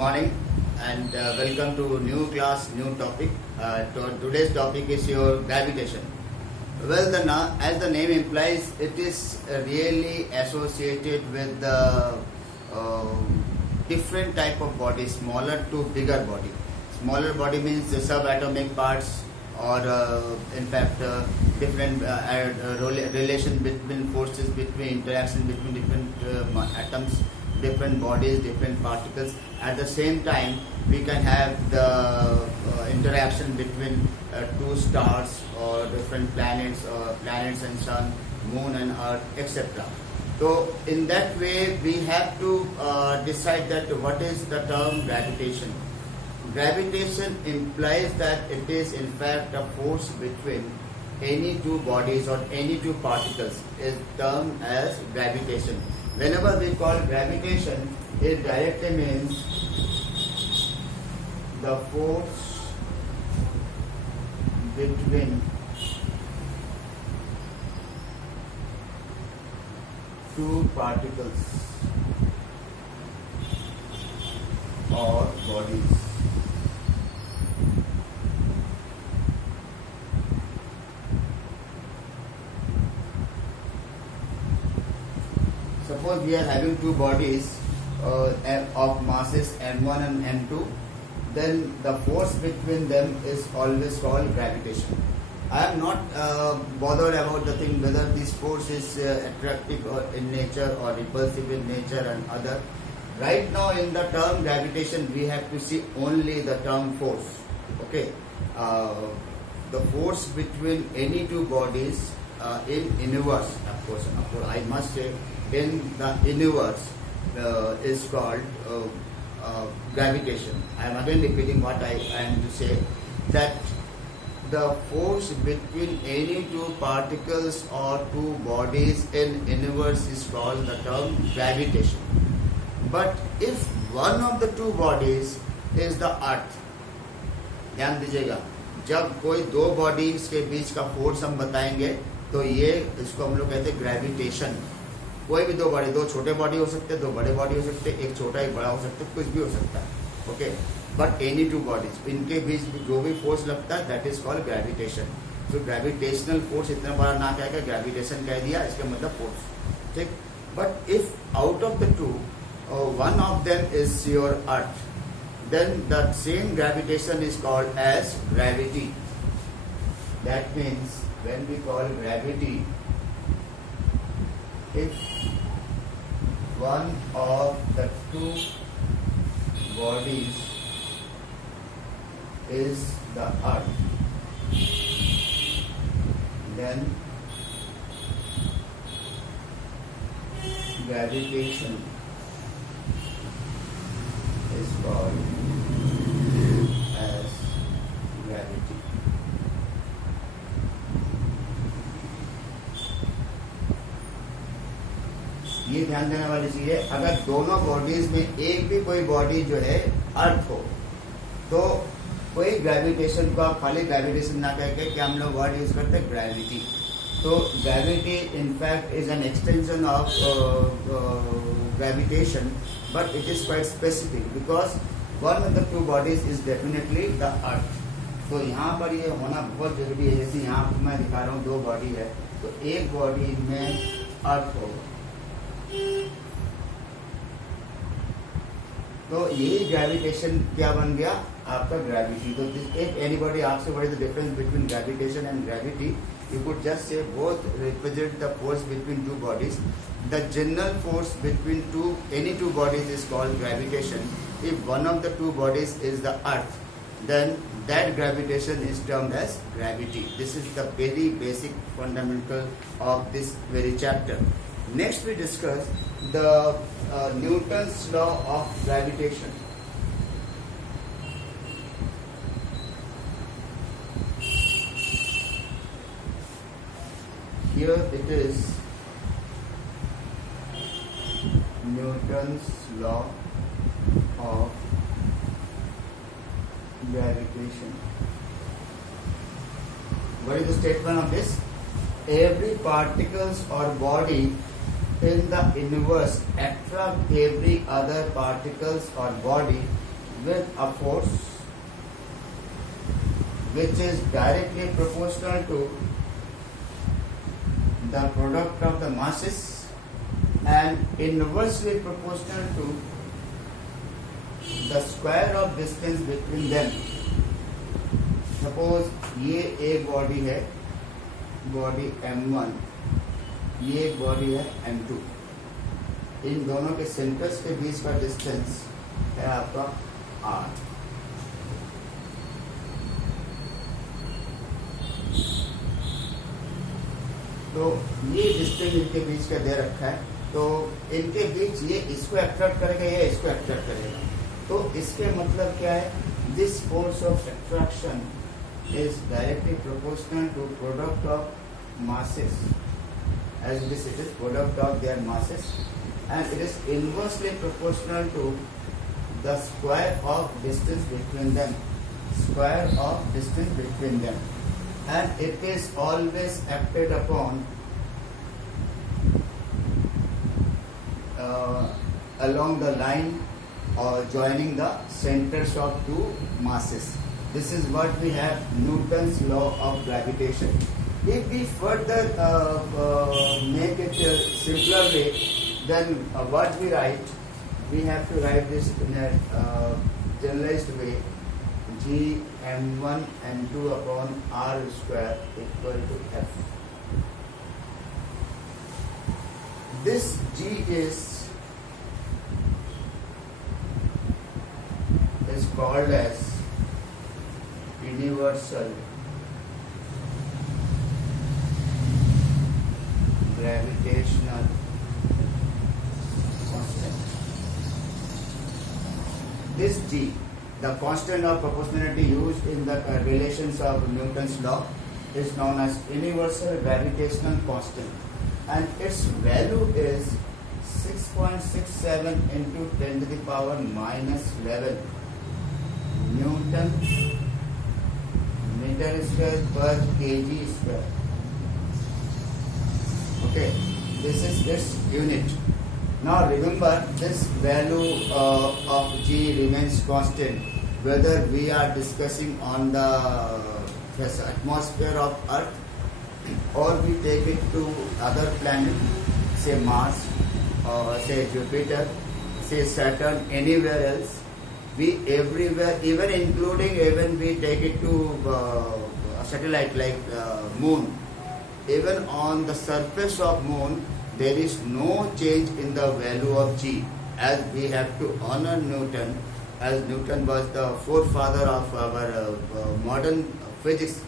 morning and welcome to new class, new topic. Today's topic is your gravitation. Well, as the name implies, it is really associated with the different type of body, smaller to bigger body. Smaller body means the subatomic parts, or in fact different relation between forces, between interaction between different atoms, different bodies, different particles. At the same time, we can have the interaction between two stars or different planets, or planets and sun, moon and earth, etc. So in that way, we have to decide that what is the term gravitation. Gravitation implies that it is in fact a force between any two bodies or any two particles is termed as gravitation. Whenever we call gravitation, it directly means the force between two particles or bodies. Suppose we are having two bodies of masses m1 and m2, then the force between them is always called gravitation. I am not bothered about the thing whether this force is attractive or in nature or repulsive in nature and other. Right now in the term gravitation we have to see only the term force. Okay, the force between any two bodies in universe, of course I must say, in the universe is called gravitation. I am again repeating what I am to say, that the force between any two particles or two bodies in universe is called the term gravitation. But if one of the two bodies is the earth, ध्यान दीजिएगा, जब कोई दो bodies के बीच का force हम बताएंगे तो ये इसको हम लोग कहते हैं ग्रेविटेशन. कोई भी दो बॉडी, दो छोटे बॉडी हो सकते हैं, दो बड़े बॉडी हो सकते हैं, एक छोटा एक बड़ा हो सकता है, कुछ भी हो सकता है. Okay, but any two bodies, इनके बीच जो भी फोर्स लगता है दैट इज कॉल्ड ग्रेविटेशन. तो ग्रेविटेशनल फोर्स इतना बड़ा ना कह के ग्रेविटेशन कह दिया, इसका मतलब फोर्स. ठीक, but if out of the two one of them is your earth, then that same gravitation is called as gravity. That means when we call gravity, if one of the two bodies is the earth, then gravitation is called as gravity. ये ध्यान देने वाली चीज है, अगर दोनों bodies में एक भी कोई बॉडी जो है अर्थ हो तो कोई ग्रेविटेशन को आप खाली ग्रेविटेशन ना कह के क्या हम लोग वर्ड यूज करते हैं, ग्रेविटी. तो gravity in fact is an extension of gravitation, but it is quite specific because one of the two bodies is definitely the earth. तो यहाँ पर ये होना बहुत जरूरी है. जैसे यहाँ पर मैं दिखा रहा हूँ दो बॉडी है, तो एक बॉडी में अर्थ होगा, तो यही ग्रेविटेशन क्या बन गया आपका, ग्रेविटी. तो if anybody asks you what is the difference between gravitation and gravity, you could just say both represent the force between two bodies. The general force between any two bodies is called gravitation. If one of the two bodies is the earth, then that gravitation is termed as gravity. This is the very basic fundamental of this very chapter. Next we discuss the Newton's law of gravitation. Here it is Newton's law of gravitation. What is the statement of this? Every particles or body in the universe attract every other particles or body with a force which is directly proportional to the product of the masses and inversely proportional to the square of distance between them. Suppose ये एक body है, body M1, ये एक body है M2. इन दोनों के centres के बीच का डिस्टेंस है आपका R. तो ये डिस्टेंस इनके बीच का दे रखा है, तो इनके बीच ये इसको अट्रैक्ट करेगा, ये इसको अट्रैक्ट करेगा. तो इसके मतलब क्या है? This force of attraction is directly proportional to product of masses, as it is product of their masses, and it is inversely proportional to the square of distance between them, square of distance between them, and it is always acted upon along the line or joining the centers of two masses. This is what we have Newton's law of gravitation. If we further make it a simpler way, then what we write, we have to write this in a generalized way. G m1 m2 upon r square equal to f. This G is called as universal gravitational constant. This G, the constant of proportionality used in the relations of Newton's law, is known as universal gravitational constant, and its value is 6.67 into 10 to the power minus 11 Newton meter square per kg square. Okay, this is its unit. Now remember, this value of G remains constant whether we are discussing on the atmosphere of Earth or we take it to other planet, say Mars, or say Jupiter, say Saturn, anywhere else. We everywhere, even including even we take it to a satellite like Moon. Even on the surface of Moon, there is no change in the value of G, as we have to honor Newton, as Newton was the forefather of our modern physics,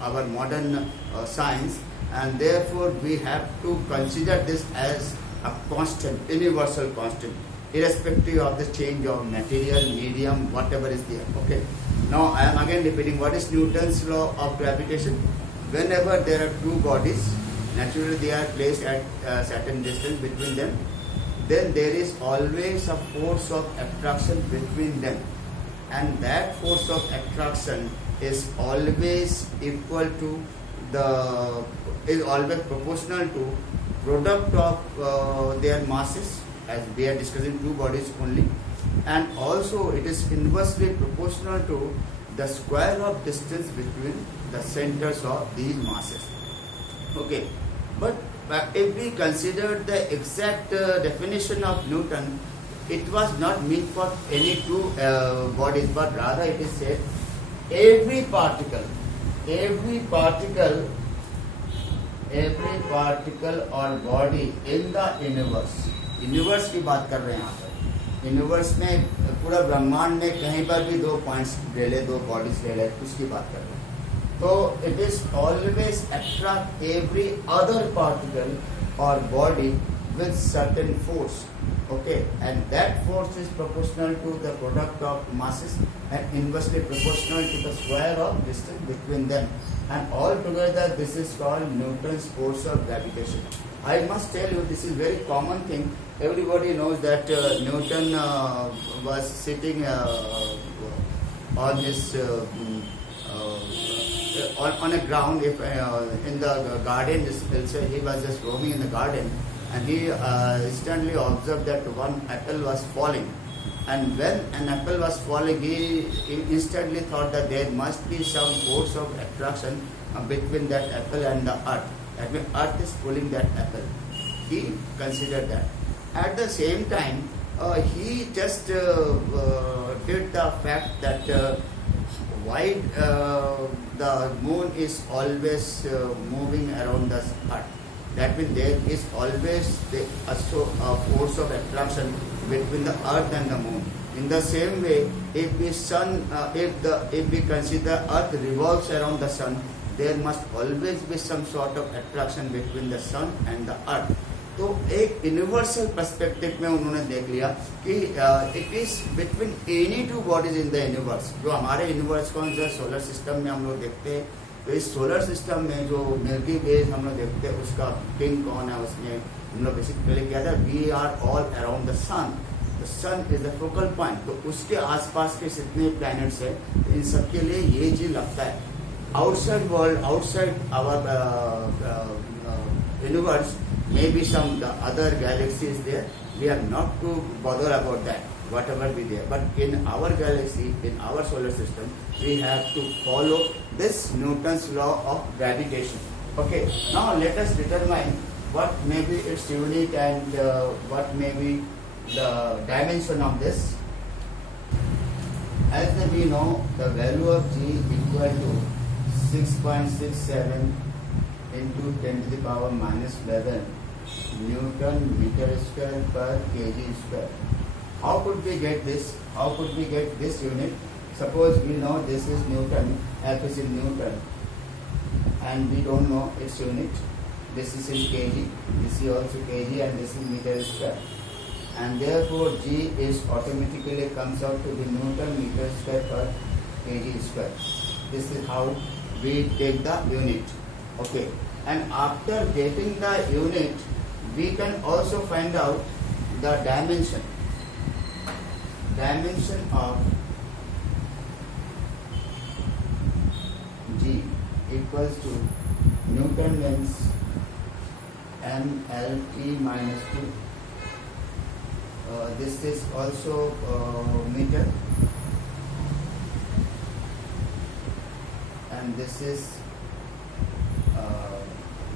our modern science, and therefore we have to consider this as a constant, universal constant, irrespective of the change of material, medium, whatever is there. Okay. Now I am again repeating what is Newton's law of gravitation. Whenever there are two bodies, naturally they are placed at a certain distance between them, then there is always a force of attraction between them, and that force of attraction is always equal to is always proportional to product of their masses, as we are discussing two bodies only, and also it is inversely proportional to the square of distance between the centers of these masses. Okay, but if we consider the exact definition of Newton, it was not meant for any two bodies, but rather it is said every particle or body in the universe की बात कर रहे हैं यहाँ पर. Universe में पूरा ब्रह्मांड में कहीं पर भी दो पॉइंट्स ले ले, दो बॉडीज ले ले, उसकी बात कर रहे हैं. तो it is always attract every other particle or body with certain force, okay, and that force is proportional to the product of masses and inversely proportional to the square of distance between them, and all together this is called Newton's force of gravitation. I must tell you, this is very common thing. Everybody knows that Newton was sitting on his on a ground, if in the garden, he was just roaming in the garden, and he instantly observed that one apple was falling, And when an apple was falling, he instantly thought that there must be some force of attraction between that apple and the earth. That means earth is pulling that apple. He considered that. At the same time, he just did the fact that why the moon is always moving around the earth. That means there is always a force of attraction between the earth and the moon. In the same way, if the sun, if we consider earth revolves around the sun, there must always be some sort of attraction between the sun and the earth. तो एक universal perspective में उन्होंने देख लिया कि it is between any two bodies in the universe. जो हमारे universe कौन सा सोलर सिस्टम में हम लोग देखते हैं, तो इस सोलर सिस्टम में जो मिल्की वे हम लोग देखते हैं उसका किंग कौन है, उसमें हम लोग बेसिकली क्या था, we are all around the sun. The sun is the focal point. तो उसके आसपास के जितने प्लैनेट्स हैं, इन सब के लिए ये चीज लगता है. Outside world, outside our universe, maybe some the other galaxies there, we are not to bother about that, whatever be there. But in our galaxy, in our solar system, we have to follow this Newton's law of gravitation. Okay, now let us determine what may be its unit and what may be the dimension of this. As we know, the value of G equal to 6.67 into 10 to the power minus 11 Newton meter square per kg square. How could we get this? How could we get this unit? Suppose we know this is Newton, F is in Newton, and we don't know its unit. This is in kg, this is also kg, and this is meter square. And therefore G is automatically comes out to be Newton meter square per kg square. This is how we take the unit. Okay. And after getting the unit, we can also find out the dimension. Dimension of G equals to Newton means MLT minus 2. This is also meter, and this is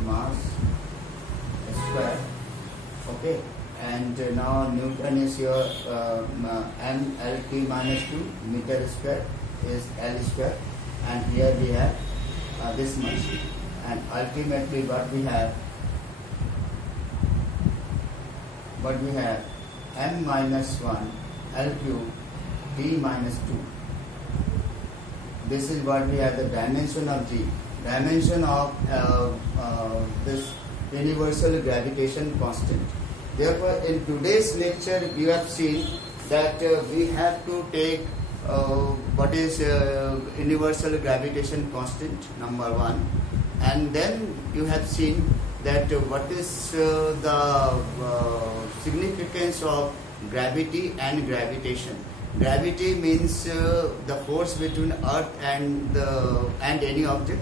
mass square. Okay, and now Newton is your MLT minus 2, meter square is L square, and here we have this much, and ultimately what we have M minus 1 L cube T minus 2. This is what we have, the dimension of G. Dimension of this universal gravitation constant. Therefore, in today's lecture, you have seen that we have to take what is universal gravitation constant, number one, and then you have seen that what is the significance of gravity and gravitation. Gravity means the force between Earth and any object.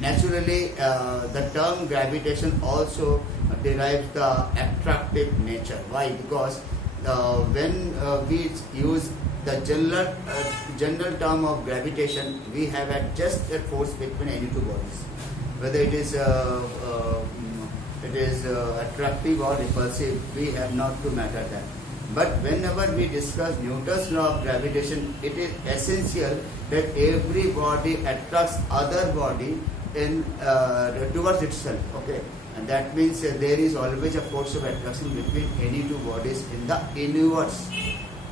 Naturally, the term gravitation also derives the attractive nature. Why? Because when we use the general term of gravitation, we have just a force between any two bodies. Whether it is attractive or repulsive, we have not to matter that. But whenever we discuss Newton's law of gravitation, it is essential that every body attracts other body in towards itself. Okay, and that means there is always a force of attraction between any two bodies in the universe.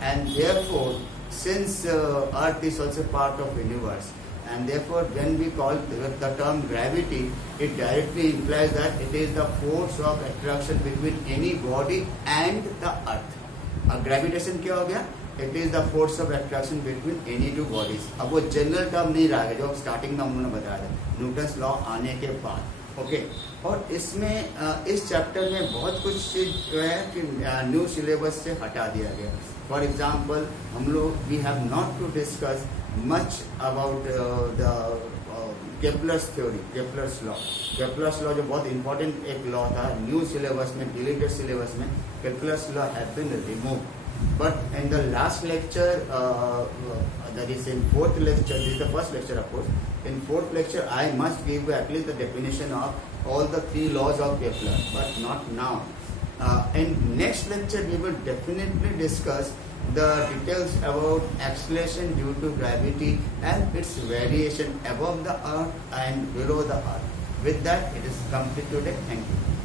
And therefore, since Earth is also part of universe, and therefore when we call the term gravity, it directly implies that it is the force of attraction between any body and the Earth. Gravitation क्या हो गया? It is the force of attraction between any two bodies. अब वो general term नहीं रहा है जो starting में उन्होंने बताया था न्यूटन्स लॉ आने के बाद. ओके, और इसमें इस चैप्टर में बहुत कुछ चीज जो है कि न्यू सिलेबस से हटा दिया गया. फॉर एग्जाम्पल, हम लोग we have not to discuss much about the Kepler's theory, Kepler's law. Kepler's law जो बहुत इंपॉर्टेंट एक लॉ था न्यू सिलेबस में, डिलीटेड सिलेबस में, Kepler's law have been remove. But in the last lecture, that is in fourth lecture, this is the first lecture of course. In fourth lecture, I must give you at least the definition of all the three laws of Kepler, but not now. In next lecture, we will definitely discuss the details about acceleration due to gravity and its variation above the earth and below the earth. With that, it is complete today. Thank you.